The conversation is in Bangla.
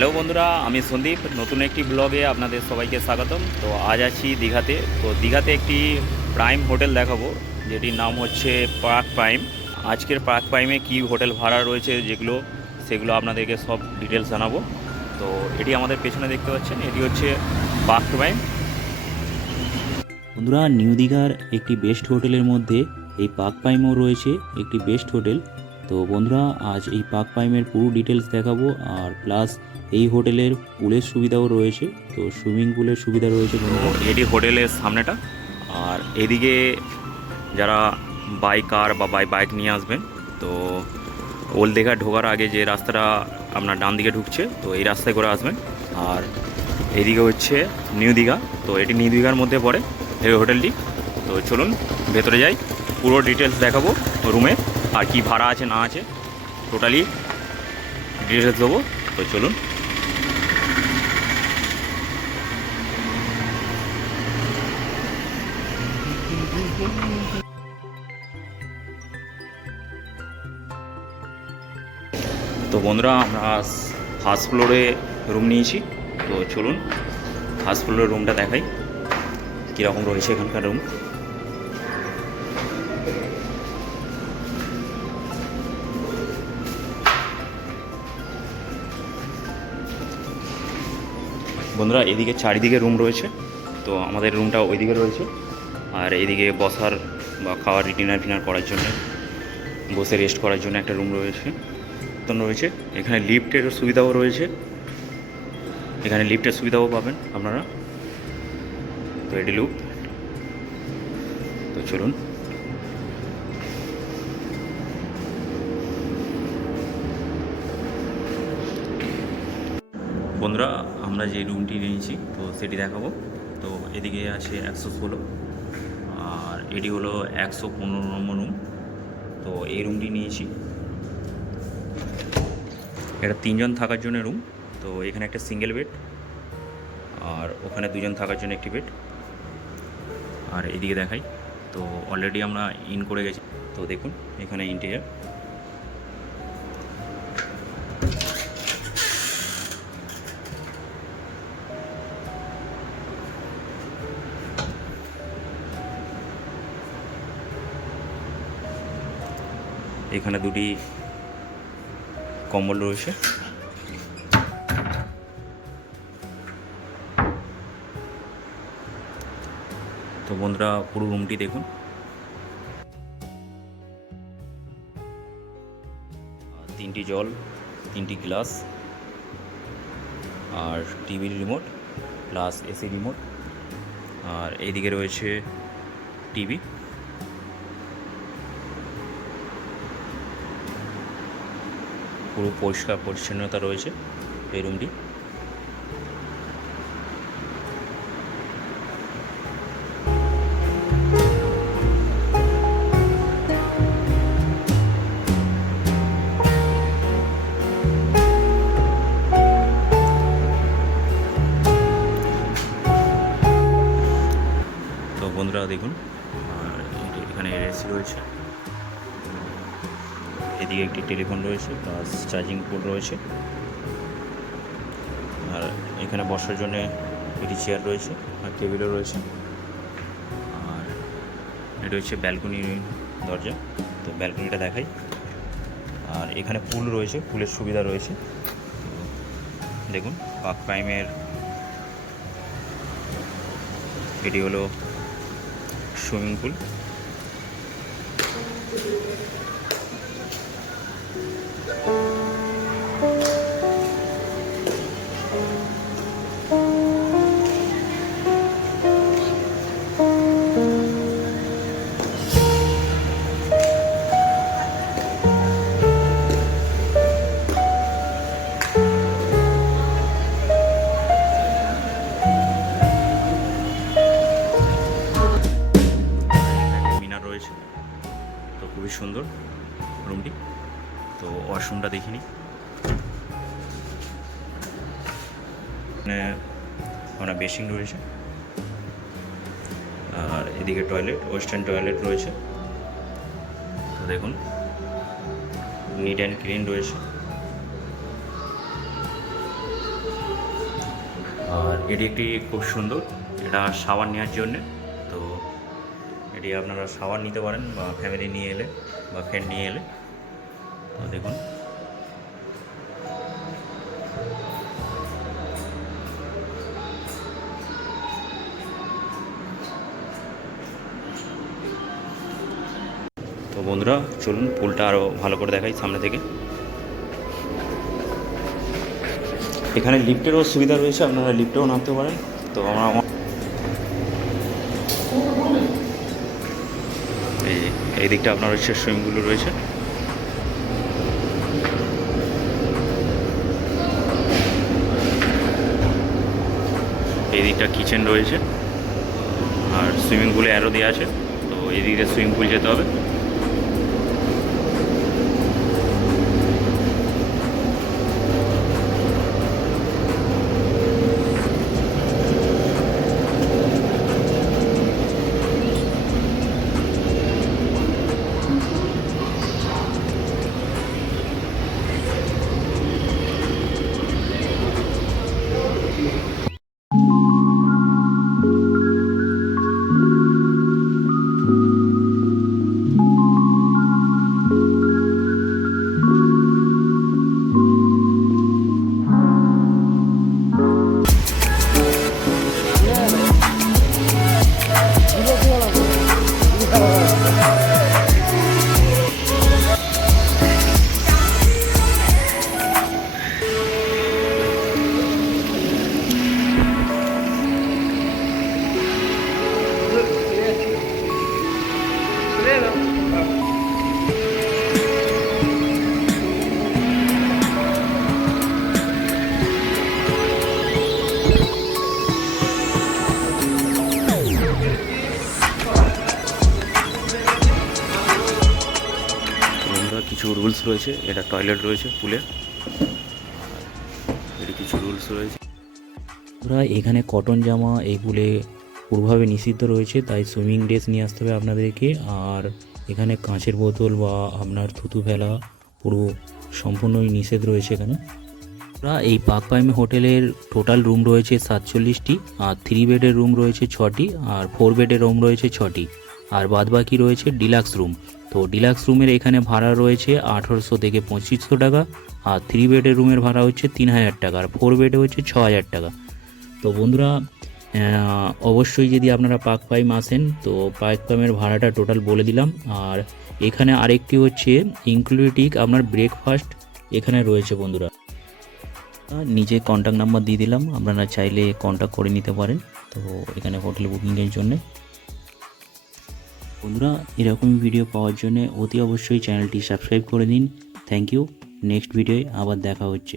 হ্যালো বন্ধুরা, আমি সন্দীপ। নতুন একটি ব্লগে আপনাদের সবাইকে স্বাগতম। তো আজ আছি দীঘাতে। তো দীঘাতে একটি প্রাইম হোটেল দেখাবো, যেটির নাম হচ্ছে পার্ক প্রাইম। আজকের পার্ক প্রাইমে কি হোটেল ভাড়া রয়েছে, যেগুলো, সেগুলো আপনাদেরকে সব ডিটেলস জানাব। তো এটি আমাদের পেছনে দেখতে পাচ্ছেন, এটি হচ্ছে পার্ক প্রাইম। বন্ধুরা, নিউ দীঘার একটি বেস্ট হোটেলের মধ্যে এই পাক পাইমও রয়েছে, একটি বেস্ট হোটেল। তো বন্ধুরা, আজ এই পাক পাইমের পুরো ডিটেলস দেখাবো, আর প্লাস এই হোটেলের পুলের সুবিধাও রয়েছে। তো সুইমিং পুলের সুবিধা রয়েছে এটি হোটেলের সামনেটা। আর এদিকে যারা বাই কার বা বাই বাইক নিয়ে আসবেন, তো ওল দীঘা ঢোকার আগে যে রাস্তাটা আপনার ডান দিকে ঢুকছে, তো এই রাস্তায় করে আসবেন। আর এদিকে হচ্ছে নিউ দীঘা, তো এটি নিউ দীঘার মধ্যে পড়ে এই হোটেলটি। তো চলুন, ভেতরে যাই, পুরো ডিটেলস দেখাবো রুমে আর কি ভাড়া আছে, না আছে টোটালি ডিটেলস দেবো। তো চলুন। তো বন্ধুরা, আমরা ফার্স্ট ফ্লোরে রুম নিয়েছি। তো চলুন ফার্স্ট ফ্লোরের রুমটা দেখাই। কীরকম রয়েছে এখানকার রুম বন্ধুরা, এদিকে চারিদিকে রুম রয়েছে। তো আমাদের রুমটা ওইদিকে রয়েছে। আর এদিকে বসার বা খাওয়ার ডিনার ফিনার করার জন্য, বসে রেস্ট করার জন্য একটা রুম রয়েছে রয়েছে। এখানে লিফটের সুবিধাও রয়েছে। এখানে লিফটের সুবিধাও পাবেন আপনারা। তো এটি লুপ তো চলুন। বন্ধুরা আমরা যে রুমটি নিয়েছি, তো সেটি দেখাবো। তো এদিকে আছে একশো ষোলো আর এটি হলো একশো পনেরো নম্বর রুম তো এই রুমটি নিয়েছি। এটা তিনজন থাকার জন্য রুম তো এখানে একটা সিঙ্গেল বেড আর ওখানে দুজন থাকার জন্য একটি বেড আর এদিকে দেখাই, তো অলরেডি আমরা ইন করে গেছি। তো দেখুন, এখানে ইন্টেরিয়ার এখানে দুটি কম্বল রয়েছে। তো বন্ধুরা, পুরো রুমটি দেখুন। তিনটি জল, তিনটি গ্লাস আর টিভির রিমোট প্লাস এসি রিমোট আর এইদিকে রয়েছে টিভি পুরো পরিষ্কার পরিচ্ছন্নতা রয়েছে এই রুমটি এদিকে একটি টেলিফোন রয়েছে প্লাস চার্জিং পোর্ট রয়েছে। আর এখানে বসার জন্য একটি চেয়ার রয়েছে আর টেবিলও রয়েছে। আর এটা হচ্ছে ব্যালকনি দরজা, তো ব্যালকনিটা দেখাই। আর এখানে পুল রয়েছে, পুলের সুবিধা রয়েছে। দেখুন, পাক প্রাইমের এটি হলো সুইমিং পুল। সুন্দর রুমটি। তো ওয়াশরুমটা দেখিনি। এখানে আমরা বেসিং রয়েছে। আর এদিকে টয়লেট, ওয়েস্টার্ন টয়লেট রয়েছে। তো দেখুন, নিট অ্যান্ড ক্লিন রয়েছে। আর এটি একটি খুব সুন্দর, এটা সাবান নেওয়ার জন্যে। এটি আপনারা শাওয়ার নিতে পারেন বা ফ্যামিলি নিয়ে এলে বা ফ্রেন্ড নিয়ে এলে। তো দেখুন। তো বন্ধুরা, চলুন পুলটা আরও ভালো করে দেখাই সামনে থেকে। এখানে লিফটেরও সুবিধা রয়েছে, আপনারা লিফটেও নামতে পারেন। তো আমরা এই দিকটা আপনার হচ্ছে সুইমিংগুলো রয়েছে। এই দিকটা কিচেন রয়েছে। আর সুইমিং পুলে অ্যারো দেওয়া আছে, তো এই দিকে সুইমিং পুল যেতে হবে। রয়েছে, এটা টয়লেট রয়েছে পুলে। এটি কিছু রুলস রয়েছে। বন্ধুরা, এখানে কটন জামা এই পুলে পুরোভাবে নিষিদ্ধ রয়েছে, তাই সুইমিং ড্রেস নিয়ে আসতে হবে আপনাদেরকে। আর এখানে কাঁচের বোতল বা আপনার থুতু ফেলা পুরো সম্পূর্ণই নিষেধ রয়েছে এখানে। আমরা এই পাক পাইমে হোটেলের টোটাল রুম রয়েছে সাতচল্লিশটি, আর থ্রি বেডের রুম রয়েছে ছটি, আর ফোর বেডের রুম রয়েছে ছটি। আর বাদবাকি রয়েছে ডিলাক্স রুম। তো ডিলাক্স রুমের এখানে ভাড়া রয়েছে আঠারোশো থেকে পঁচিশশো টাকা, আর থ্রি বেডের রুমের ভাড়া হচ্ছে তিন হাজার টাকা, আর ফোর বেডে হচ্ছে ছ হাজার টাকা। তো বন্ধুরা অবশ্যই যদি আপনারা পাক পাইম আসেন, তো পাক পাইমের ভাড়াটা টোটাল বলে দিলাম। আর এখানে আরেকটি হচ্ছে ইনক্লুডিং আপনার ব্রেকফাস্ট এখানে রয়েছে বন্ধুরা। নিজে কন্ট্যাক্ট নাম্বার দিয়ে দিলাম, আপনারা চাইলে কন্ট্যাক্ট করে নিতে পারেন। তো এখানে হোটেল বুকিংয়ের জন্যে। বন্ধুরা, এরকমই ভিডিও পাওয়ার জন্য অতি অবশ্যই চ্যানেলটি সাবস্ক্রাইব করে দিন। থ্যাংক ইউ নেক্সট ভিডিওয় আবার দেখা হচ্ছে।